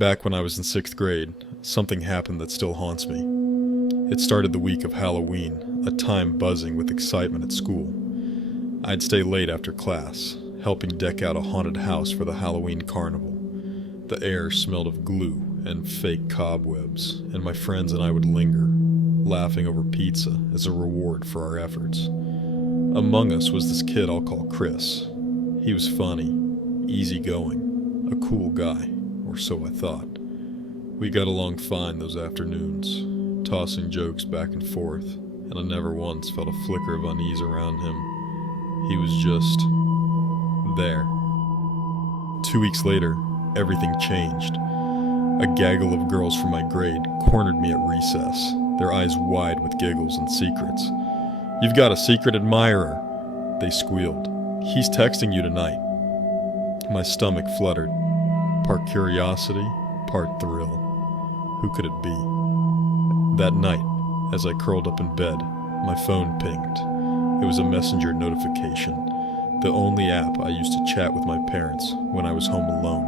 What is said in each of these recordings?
Back when I was in 6th grade, something happened that still haunts me. It started the week of Halloween, a time buzzing with excitement at school. I'd stay late after class, helping deck out a haunted house for the Halloween carnival. The air smelled of glue and fake cobwebs, and my friends and I would linger, laughing over pizza as a reward for our efforts. Among us was this kid I'll call Chris. He was funny, easygoing, a cool guy, or so I thought. We got along fine those afternoons, tossing jokes back and forth, and I never once felt a flicker of unease around him. He was just there. 2 weeks later, everything changed. A gaggle of girls from my grade cornered me at recess, their eyes wide with giggles and secrets. "You've got a secret admirer," they squealed. "He's texting you tonight." My stomach fluttered, part curiosity, part thrill. Who could it be? That night, as I curled up in bed, my phone pinged. It was a messenger notification, the only app I used to chat with my parents when I was home alone.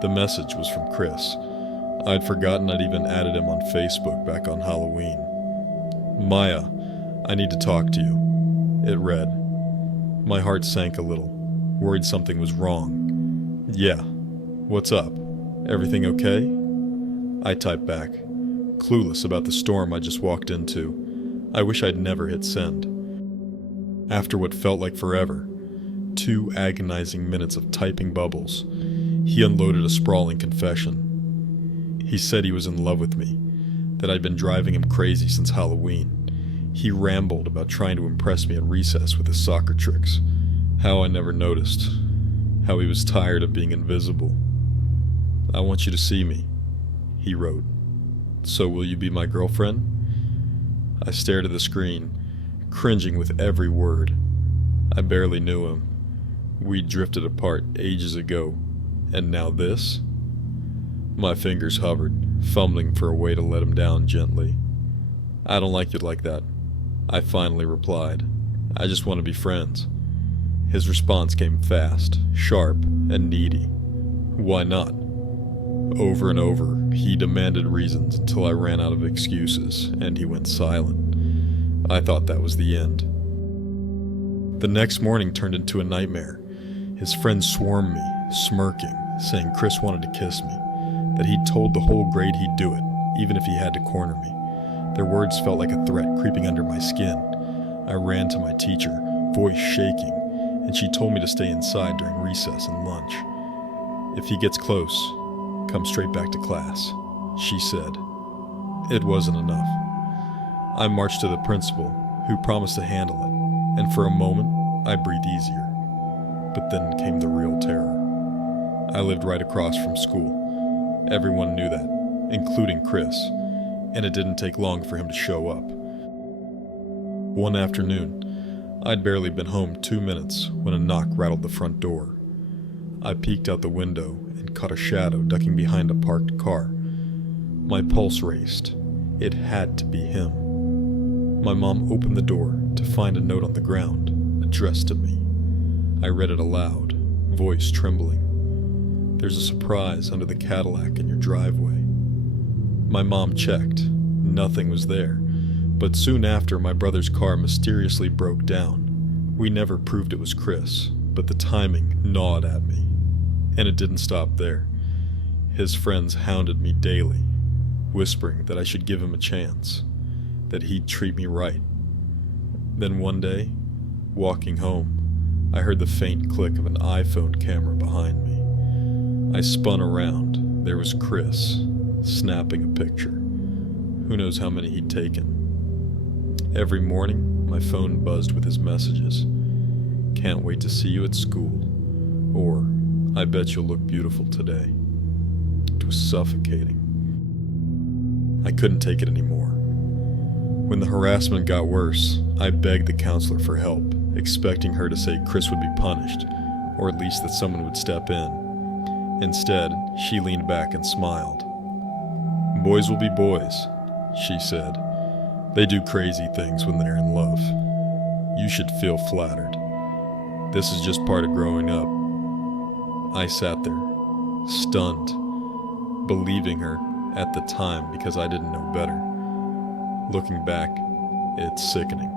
The message was from Chris. I'd forgotten I'd even added him on Facebook back on Halloween. "Maya, I need to talk to you," it read. My heart sank a little, worried something was wrong. "Yeah, what's up? Everything okay?" I typed back, clueless about the storm I just walked into. I wish I'd never hit send. After what felt like forever, 2 agonizing minutes of typing bubbles, he unloaded a sprawling confession. He said he was in love with me, that I'd been driving him crazy since Halloween. He rambled about trying to impress me at recess with his soccer tricks, how I never noticed, how he was tired of being invisible. "I want you to see me," he wrote. "So will you be my girlfriend?" I stared at the screen, cringing with every word. I barely knew him. We'd drifted apart ages ago, and now this? My fingers hovered, fumbling for a way to let him down gently. "I don't like you like that," I finally replied. "I just want to be friends." His response came fast, sharp, and needy. "Why not?" Over and over, he demanded reasons until I ran out of excuses, and he went silent. I thought that was the end. The next morning turned into a nightmare. His friends swarmed me, smirking, saying Chris wanted to kiss me, that he'd told the whole grade he'd do it, even if he had to corner me. Their words felt like a threat creeping under my skin. I ran to my teacher, voice shaking, and she told me to stay inside during recess and lunch. "If he gets close, come straight back to class," she said. It wasn't enough. I marched to the principal, who promised to handle it, and for a moment, I breathed easier. But then came the real terror. I lived right across from school. Everyone knew that, including Chris, and it didn't take long for him to show up. One afternoon, I'd barely been home 2 minutes when a knock rattled the front door. I peeked out the window and caught a shadow ducking behind a parked car. My pulse raced. It had to be him. My mom opened the door to find a note on the ground, addressed to me. I read it aloud, voice trembling. "There's a surprise under the Cadillac in your driveway." My mom checked. Nothing was there. But soon after, my brother's car mysteriously broke down. We never proved it was Chris, but the timing gnawed at me. And it didn't stop there. His friends hounded me daily, whispering that I should give him a chance, that he'd treat me right. Then one day, walking home, I heard the faint click of an iPhone camera behind me. I spun around. There was Chris, snapping a picture. Who knows how many he'd taken. Every morning, my phone buzzed with his messages. "Can't wait to see you at school," or "I bet you'll look beautiful today." It was suffocating. I couldn't take it anymore. When the harassment got worse, I begged the counselor for help, expecting her to say Chris would be punished, or at least that someone would step in. Instead, she leaned back and smiled. "Boys will be boys," she said. "They do crazy things when they're in love. You should feel flattered. This is just part of growing up." I sat there, stunned. believing her at the time because I didn't know better. Looking back, it's sickening.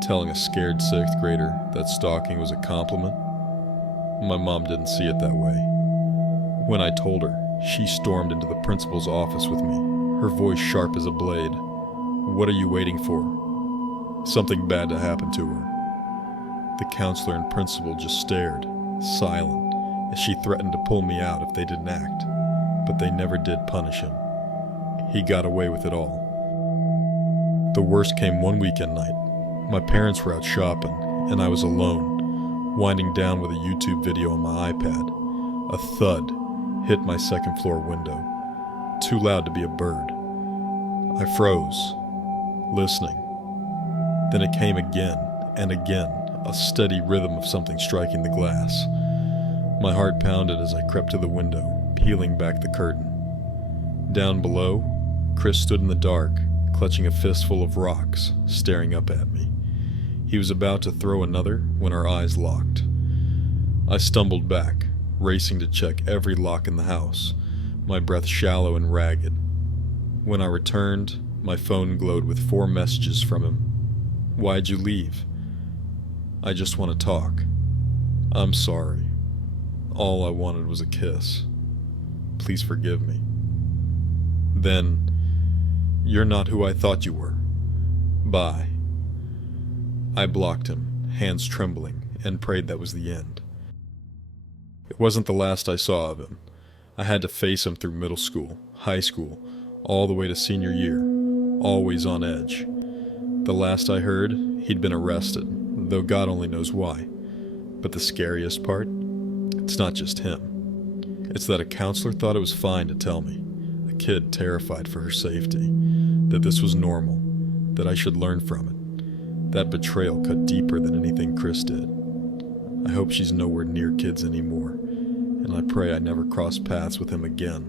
Telling a scared 6th grader that stalking was a compliment? My mom didn't see it that way. When I told her, she stormed into the principal's office with me, her voice sharp as a blade. "What are you waiting for?" Something bad to happen to her. The counselor and principal just stared, silent, as she threatened to pull me out if they didn't act, but they never did punish him. He got away with it all. The worst came one weekend night. My parents were out shopping, and I was alone, winding down with a YouTube video on my iPad. A thud hit my second-floor window, too loud to be a bird. I froze, listening. Then it came again and again, a steady rhythm of something striking the glass. My heart pounded as I crept to the window, peeling back the curtain. Down below, Chris stood in the dark, clutching a fistful of rocks, staring up at me. He was about to throw another when our eyes locked. I stumbled back, racing to check every lock in the house, my breath shallow and ragged. When I returned, my phone glowed with 4 messages from him. "Why'd you leave?" "I just want to talk." "I'm sorry. All I wanted was a kiss. Please forgive me." Then, "You're not who I thought you were. Bye." I blocked him, hands trembling, and prayed that was the end. It wasn't the last I saw of him. I had to face him through middle school, high school, all the way to senior year, always on edge. The last I heard, he'd been arrested, though God only knows why. But the scariest part? It's not just him. It's that a counselor thought it was fine to tell me, a kid terrified for her safety, that this was normal, that I should learn from it. That betrayal cut deeper than anything Chris did. I hope she's nowhere near kids anymore, and I pray I never cross paths with him again.